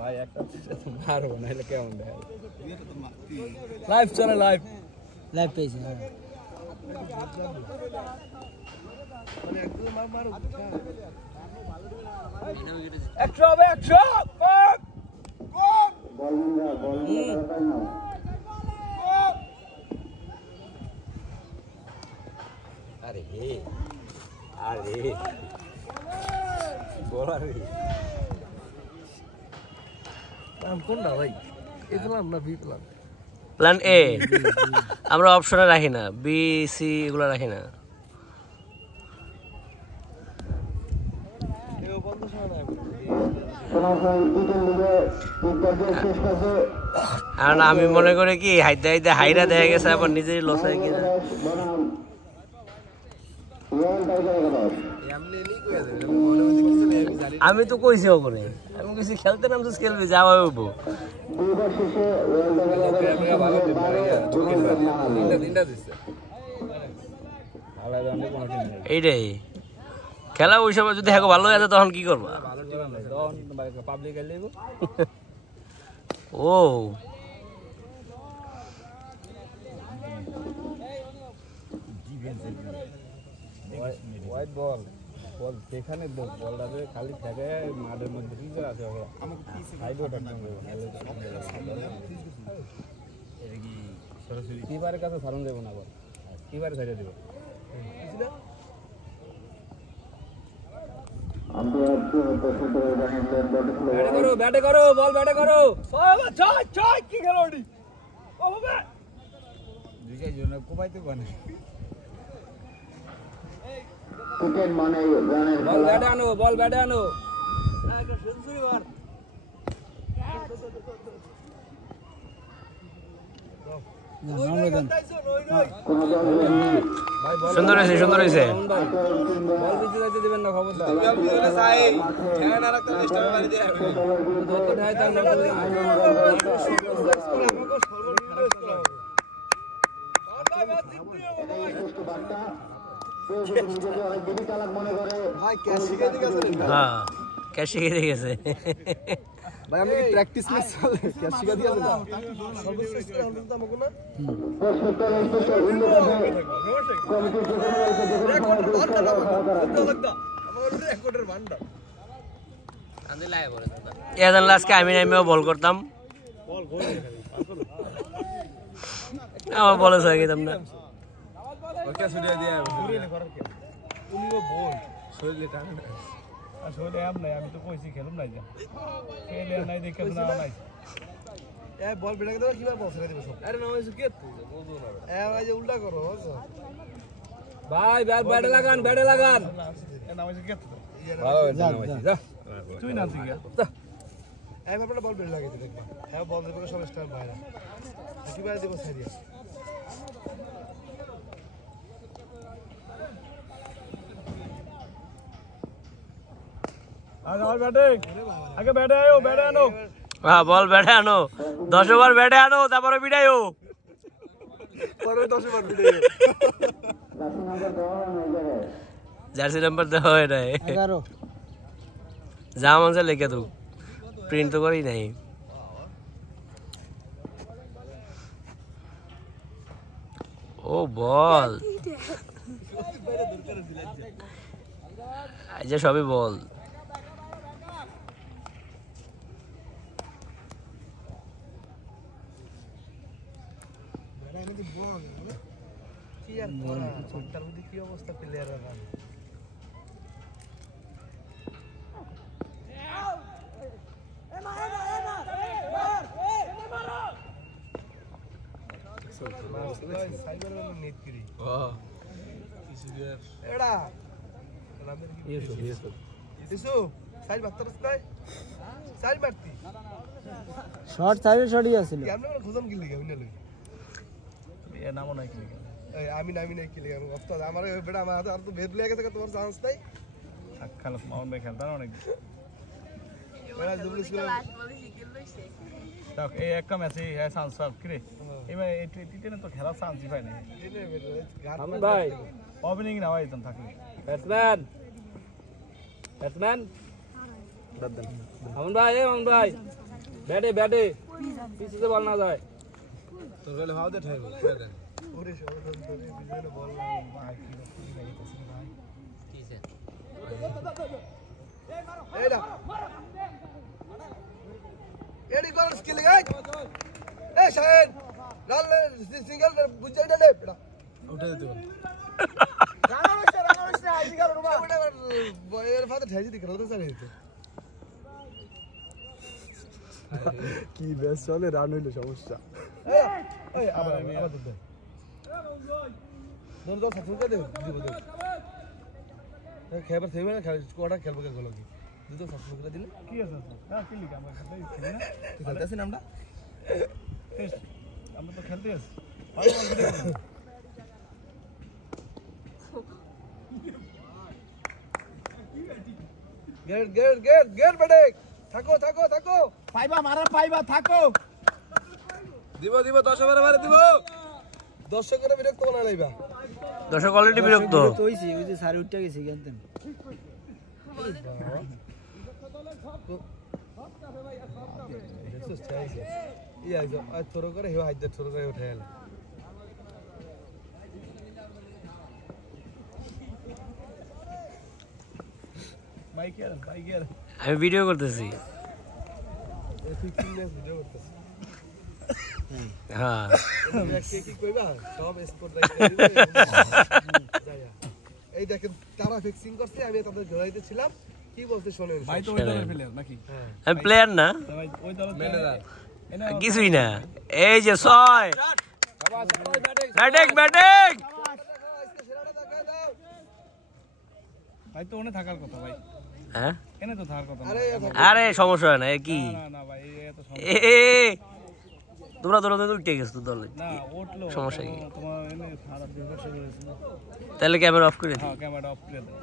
ভাই একটা মারবো নাহলে কেমন দেখ লাইভ চলে লাইভ পেয়েছি হ্যাঁ মানে একদম মারো একশো হবে একশো আরে বলার কোনটা ভাই এ প্ল্যান না বি প্ল্যান প্ল্যান এ আমরা অপশনে রাখি না বি সি এগুলো রাখি না আর আমি মনে করি কি হাইতে হাইরা দেখা গেছে আবার নিজেরই লস হয়ে গেছে আমি তো কইছি ওখানে আমি কইছি খেলতে নামছিস খেলবি যাওয়া হইব এইটাই খেলা ওই সময় যদি হ্যাঁ ভালো আছে তখন কি করবা ও হোয়াইট বল বল যেখানে বলটাতে খালি থাকে মাঠের মধ্যে ফিচার আছে সরাসরি কিবারের কাছে সারণ দেবো না কিবারে সাইডে দেবো ব্যাটে করো বল ব্যাটে করো কি খেলো দুই জন কোপাইতে পারে বল ব্যাটে আনো সেঞ্চুরি মার সুন্দর হয়েছে বল বিচে যাইতে দিবেন না খবরদার হ্যাঁ ক্যাশ শিখে গেছে ভাই আমি প্র্যাকটিস ম্যাচ চলে ক্যাশ শিখা দিয়া দিলাম সর্বশেষ আমরা তো আমাকে না এজন লাস্টকে আমিও বল করতাম আমার বলে হয়ে গেতাম না ওকে ছুটিয়ে দিয়ে ঘুরিয়ে করার কি উনিও বল শরীরে টানে না আসলে এম নাই আমি তো কইছি খেলুম নাই যা খেলে নাই দেখে না নাই এ বল বেটাকে দাও কিভাবে বল ছেড়ে দিবে সব আরে না হইছে কি তুই বুঝো না এ ভাই যে উল্টা করো ভাই ব্যাটে লাগান এ না হইছে কি ভালো যা যা তুই না তুই যা এ ব্যাপারটা বল বেটে লাগাইতে দেখবা হ্যাঁ বল দেবে সব স্টার বাইরে কিভাবে দেব সারিয়া আগে ব্যাটে আনো হ্যাঁ বল ব্যাটে আনো 10 ওভার ব্যাটে আনো তারপরে বিদায়ও পরে 10 ওভার বিদায়ও জার্সি নাম্বার দাও এটা 11 যা মনসে লিখে দাও প্রিন্ট তো করি নাই ও বল আজ সবই বল কি আর করা তার মধ্যে কি অবস্থা প্লেয়াররা শর্ট সাইডে শটই আছিল কেমন করে খুদম গিল লাগা হইনা লই এ নামও নাই কি আমি নাই কি লাগা অফতার আমার বেটা আমার আর তো ভেদ লেগে গেছে তোমার চান্স নাই খেলা মাউন্ট ভাই খেলতা অনেক বেটা জুবলিস করে তাও এই একটা ম্যাচে হ্যাঁ চান্স পাব কি রে এবার এই টি10 তো খেলা চান্সই পায় না আমি ভাই ওপেনিং না হয় তখন থাকলে ব্যাটসম্যান দাদন আমন ভাই ব্যাটে ব্যাটে পিছনে বল না যায় তোর গেলে ভাও দে ঠাইবো ওরে সর্বপ্রথম তোরে বিজয়নে বল না ভাই কি রকম লাগিতেছে ভাই কিছে এই না এডি গোল স্কিল গাই এ শাহেদ লাল সিঙ্গেল বুঝাই দে বেটা উঠে দে রানারস আইজি গাল রুবা এর ফাতে ঠাইজি দিকে তো স্যার এইতে কি বেশ চলে রান হইলো সমস্যা এই আবার দে দর সাকসেস দে দিব দে খেবার থেমে না কোটা খেলবো কে গলো কি দুটো সাকসেস করে দিলে কি আছে হ্যাঁ কি লিখা আমরা খেলতে খেলি না খেলতে আছেন আমরা টেস্ট আমরা তো খেলতে আছি গেট বেডে থাকো থাকো থাকো পাইবা মারা পাইবা থাকো দিব 10 ওভারে মারে দিব দর্শকের বিরক্ত বানা লাইবা দর্শক অলরেডি বিরক্ত হইছি ওই যে সারি উঠে গেছে জানতেন ইয়া যো আজ থরো করে হেও হাইদে থরো করে উঠাইল বাইকের আমি ভিডিও করতেছি এই ফিক্সিং লেস ভিডিও করতেছ হ্যাঁ কি কইবা সব স্পোর্ট রাইতে দিবে যায়া এই দেখেন তারা ফিক্সিং করছে আমি তাদের ঘোরাইতে ছিলাম কি বলতে শুনেন ভাই তো ওই দলের প্লেয়ার নাকি আমি প্লেয়ার না ভাই ওই দলের ম্যানেজার কিছুই না এই যে 6 ব্যাটিং ব্যাটিং ভাই তো ওনে থাকার কথা ভাই হ্যাঁ এনে তো থাকার কথা আরে সমস্যা হয় না এ কি না না ভাই এত এ তোমরা তো উঠে গেছো তো দলে না উঠলো সমস্যা কি তোমার এনে সারা 2 বছর হয়েছে না তাহলে ক্যামেরা অফ করে দিই হ্যাঁ ক্যামেরা অফ করে দাও